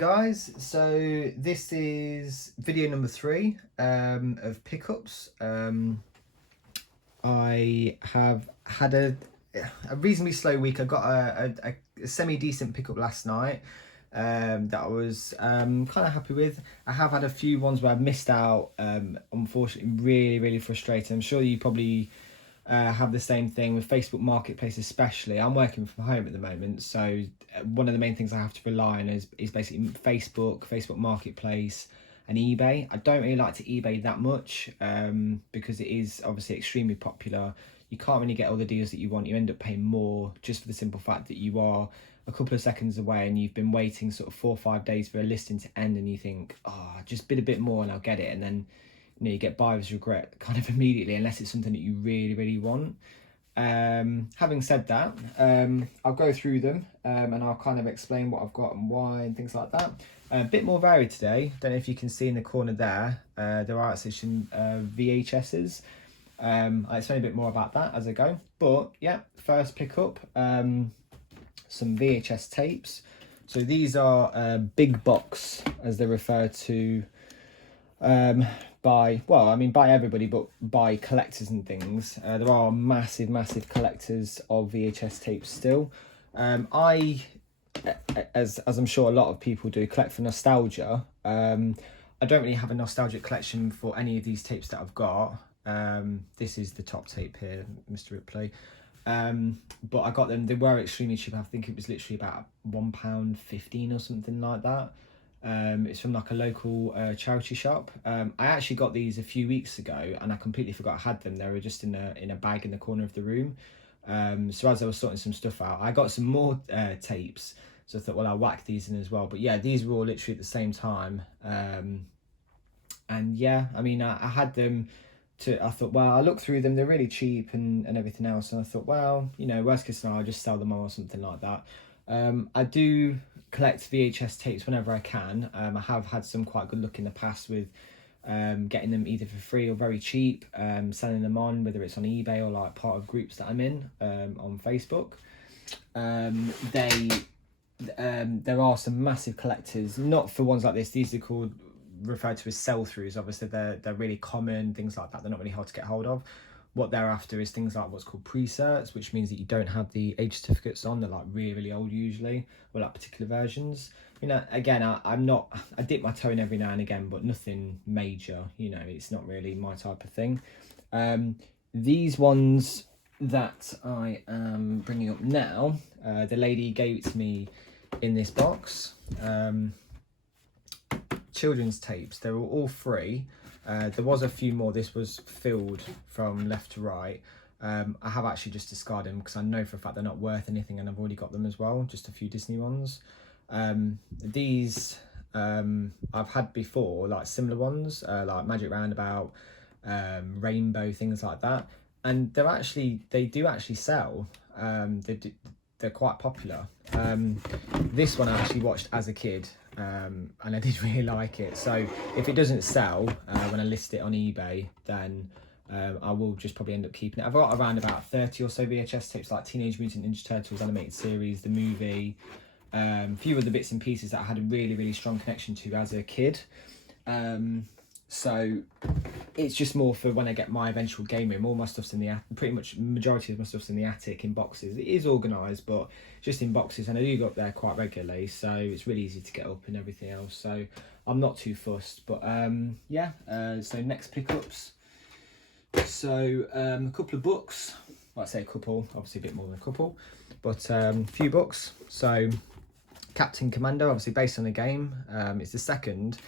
guys, so this is video number 3 of pickups. I have had a reasonably slow week. I got a semi-decent pickup last night that I was kind of happy with. I have had a few ones where I've missed out, unfortunately, really frustrating. I'm sure you probably have the same thing with Facebook Marketplace especially. I'm working from home at the moment, so one of the main things I have to rely on is basically Facebook Marketplace and eBay. I don't really like to eBay that much because it is obviously extremely popular. You can't really get all the deals that you want. You end up paying more just for the simple fact that you are a couple of seconds away and you've been waiting sort of 4 or 5 days for a listing to end, and you think, oh, just bid a bit more and I'll get it. And then you get buyer's regret kind of immediately unless it's something that you really want. Having said that, I'll go through them and I'll kind of explain what I've got and why and things like that. A bit more varied today. Don't know if you can see in the corner there, there are actually some VHSs. I'll explain a bit more about that as I go. But yeah, first pick up some VHS tapes. So these are big box, as they're referred to by everybody, but by collectors and things. There are massive collectors of VHS tapes still. I, as I'm sure a lot of people do, collect for nostalgia. I don't really have a nostalgic collection for any of these tapes that I've got. This is the top tape here, Mr. Ripley. But I got them, they were extremely cheap. I think it was literally about £1.15 or something like that. It's from like a local charity shop. I actually got these a few weeks ago and I completely forgot I had them. They were just in a bag in the corner of the room. So as I was sorting some stuff out, I got some more tapes. So I thought, well, I'll whack these in as well. But yeah, these were all literally at the same time. And yeah, I mean, I had them I thought, well, I looked through them, they're really cheap and everything else. And I thought, well, worst case scenario, I'll just sell them all or something like that. I do collect VHS tapes whenever I can. I have had some quite good luck in the past with getting them either for free or very cheap, selling them on, whether it's on eBay or like part of groups that I'm in on Facebook. There are some massive collectors, not for ones like this. These are referred to as sell-throughs. Obviously they're really common, things like that. They're not really hard to get hold of. What they're after is things like what's called pre-certs, which means that you don't have the age certificates on. They're like really old usually, or like particular versions. Again, I dip my toe in every now and again, but nothing major. It's not really my type of thing. These ones that I am bringing up now, the lady gave it to me in this box. Children's tapes. They were all free. There was a few more. This was filled from left to right. I have actually just discarded them because I know for a fact they're not worth anything, and I've already got them as well, just a few Disney ones. These I've had before, like similar ones, like Magic Roundabout, Rainbow, things like that, and they do actually sell. They're quite popular. This one I actually watched as a kid, and I did really like it. So if it doesn't sell when I list it on eBay, then I will just probably end up keeping it. I've got around about 30 or so VHS tapes, like Teenage Mutant Ninja Turtles animated series, the movie, a few other bits and pieces that I had a really strong connection to as a kid. So it's just more for when I get my eventual game room. All my stuff's in the attic. Pretty much majority of my stuff's in the attic in boxes. It is organised, but just in boxes, and I do go up there quite regularly, so it's really easy to get up and everything else. So I'm not too fussed. But yeah. So next pickups. So a couple of books. Well, I say a couple, obviously a bit more than a couple, but a few books. So Captain Commando, obviously based on the game. It's the second.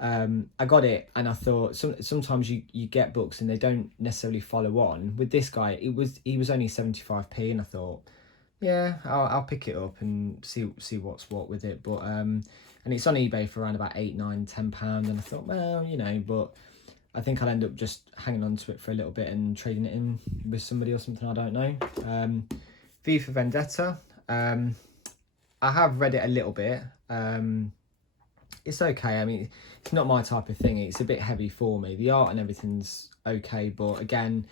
I got it and I thought sometimes you get books and they don't necessarily follow on. With this guy, he was only 75p, and I thought, yeah, I'll pick it up and see what's what with it. But and it's on eBay for around about £8, £9, £10, and I thought, well, but I think I'll end up just hanging on to it for a little bit and trading it in with somebody or something, I don't know. V for Vendetta. I have read it a little bit. It's okay. I mean, it's not my type of thing. It's a bit heavy for me. The art and everything's okay, but again,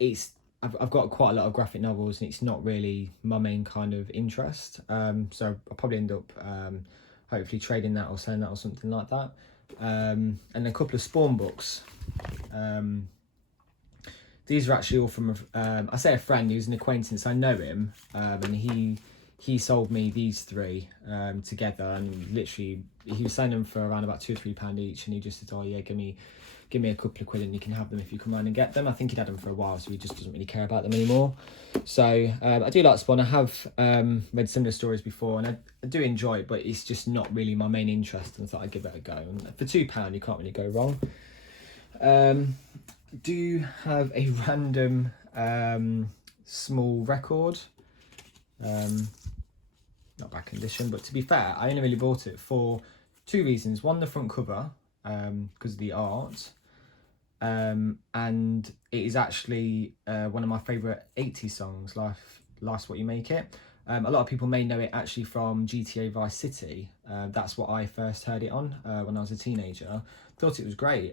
I've got quite a lot of graphic novels and it's not really my main kind of interest. So I'll probably end up hopefully trading that or selling that or something like that. And a couple of Spawn books. These are actually all from I say a friend, who's an acquaintance. I know him, and he sold me these three together, and literally he was selling them for around about £2 or £3 each, and he just said, oh yeah, give me a couple of quid and you can have them if you come round and get them. I think he'd had them for a while, so he just doesn't really care about them anymore. So I do like Spawn. I have read similar stories before, and I do enjoy it, but it's just not really my main interest, and I thought I'd give it a go. And for £2 you can't really go wrong. Do have a random small record, not bad condition, but to be fair, I only really bought it for two reasons. One, the front cover, because of the art, and it is actually one of my favourite 80s songs, Life's What You Make It. A lot of people may know it actually from GTA Vice City. That's what I first heard it on when I was a teenager. Thought it was great.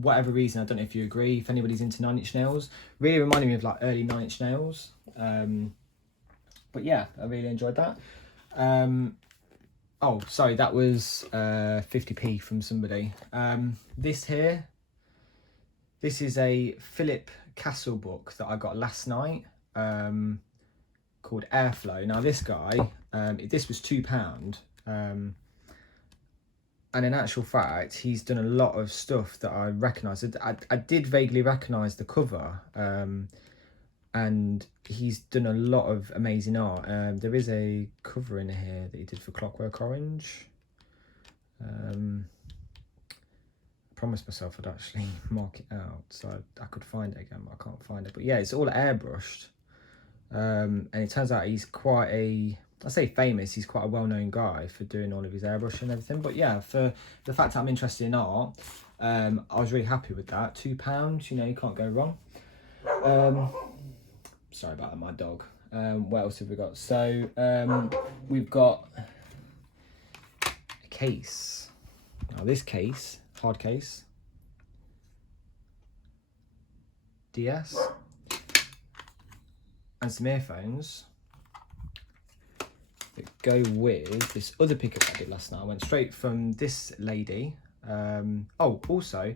Whatever reason, I don't know if you agree, if anybody's into Nine Inch Nails, really reminded me of like early Nine Inch Nails. But yeah, I really enjoyed that. Oh, sorry, that was 50p from somebody. This here, this is a Philip Castle book that I got last night, called Airflow. Now this guy, this was £2. And in actual fact, he's done a lot of stuff that I recognise. I did vaguely recognise the cover, and he's done a lot of amazing art. There is a cover in here that he did for Clockwork Orange. I promised myself I'd actually mark it out so I could find it again, but I can't find it. But yeah, it's all airbrushed. And it turns out he's quite I say famous, he's quite a well-known guy for doing all of his airbrushing and everything. But yeah, for the fact that I'm interested in art, I was really happy with that. £2, you know, you can't go wrong. Sorry about that, my dog. What else have we got? So we've got a case. Now this case, hard case, DS, and some earphones that go with this other pickup I did last night. I went straight from this lady. Oh, also,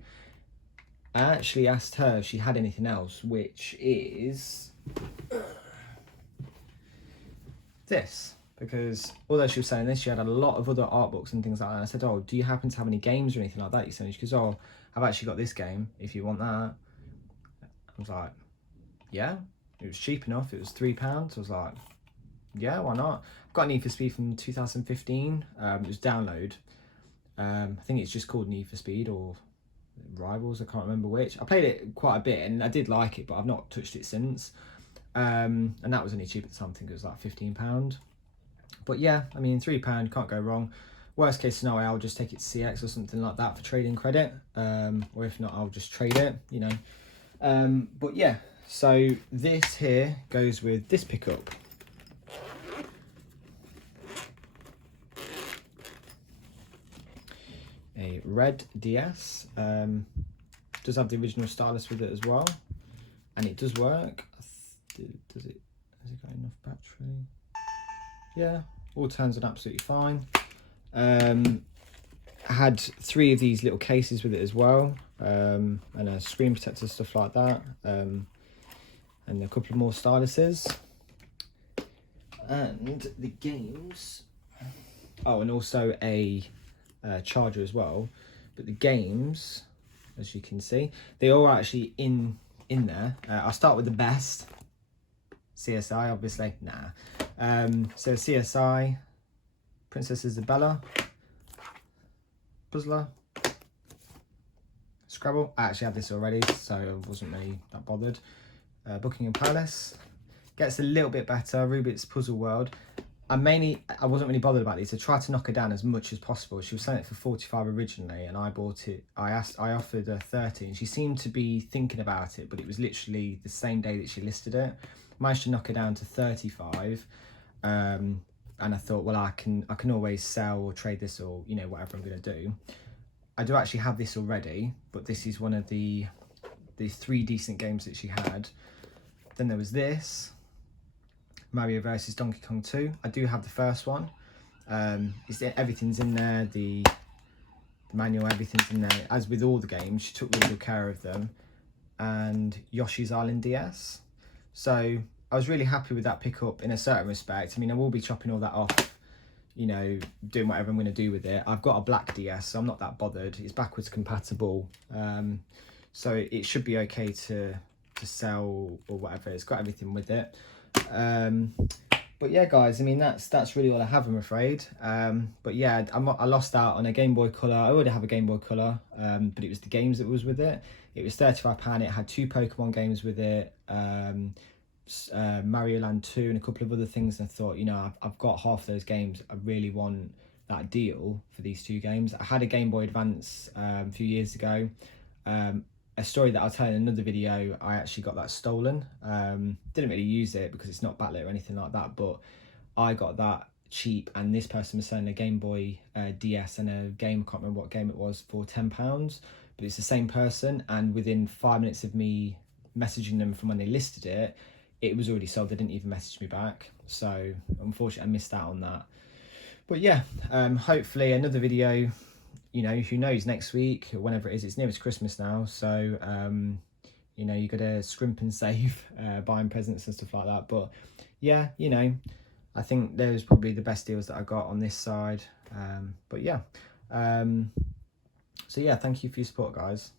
I actually asked her if she had anything else, which is this. Because although she was saying this, she had a lot of other art books and things like that. And I said, oh, do you happen to have any games or anything like that? She goes, oh, I've actually got this game, if you want that. I was like, yeah. It was cheap enough. It was £3. I was like, yeah, why not? I've got Need for Speed from 2015. It was download. I think it's just called Need for Speed or Rivals. I can't remember which. I played it quite a bit and I did like it, but I've not touched it since. And that was only cheap at the time. I think it was like £15. But yeah, I mean, £3, can't go wrong. Worst case scenario, I'll just take it to CX or something like that for trading credit. Or if not, I'll just trade it, you know. But yeah, so this here goes with this pickup. A red DS. Does have the original stylus with it as well. And it does work. Has it got enough battery? Yeah, all turns out absolutely fine. I had 3 of these little cases with it as well, and a screen protector, stuff like that, and a couple of more styluses, and the games. Oh, and also a charger as well. But the games, as you can see, they all are actually in there. I'll start with the best. CSI, obviously. Nah. So CSI, Princess Isabella, Puzzler, Scrabble. I actually had this already, so I wasn't really that bothered. Buckingham Palace. Gets a little bit better. Rubik's Puzzle World. I wasn't really bothered about these. I tried to knock her down as much as possible. She was selling it for 45 originally, and I bought it. I offered her 30, and she seemed to be thinking about it, but it was literally the same day that she listed it. Managed to knock her down to 35, and I thought, well, I can always sell or trade this, or you know, whatever I'm going to do. I do actually have this already, but this is one of the 3 decent games that she had. Then there was this. Mario vs Donkey Kong 2. I do have the first one. Everything's in there, the manual, everything's in there. As with all the games, she took really good care of them. And Yoshi's Island DS. So I was really happy with that pickup in a certain respect. I mean, I will be chopping all that off, you know, doing whatever I'm going to do with it. I've got a black DS, so I'm not that bothered. It's backwards compatible, so it should be okay to sell or whatever. It's got everything with it. But yeah, guys, I mean, that's really all I have, I'm afraid. But yeah, I lost out on a Game Boy Color. I already have a Game Boy Color, but it was the games that was with it. It was £35. It had 2 Pokemon games with it, Mario Land 2 and a couple of other things. And I thought, you know, I've got half those games. I really want that deal for these 2 games. I had a Game Boy Advance a few years ago. A story that I'll tell in another video, I actually got that stolen. Didn't really use it because it's not backlit or anything like that, but I got that cheap, and this person was selling a Game Boy DS and a game, I can't remember what game it was, for £10, but it's the same person, and within 5 minutes of me messaging them from when they listed it, it was already sold. They didn't even message me back, so unfortunately I missed out on that. But yeah, hopefully another video, you know, who knows, next week or whenever it is. It's nearest Christmas now, so you know, you got to scrimp and save buying presents and stuff like that. But yeah, you know, I think those probably the best deals that I got on this side. But yeah, so yeah, thank you for your support, guys.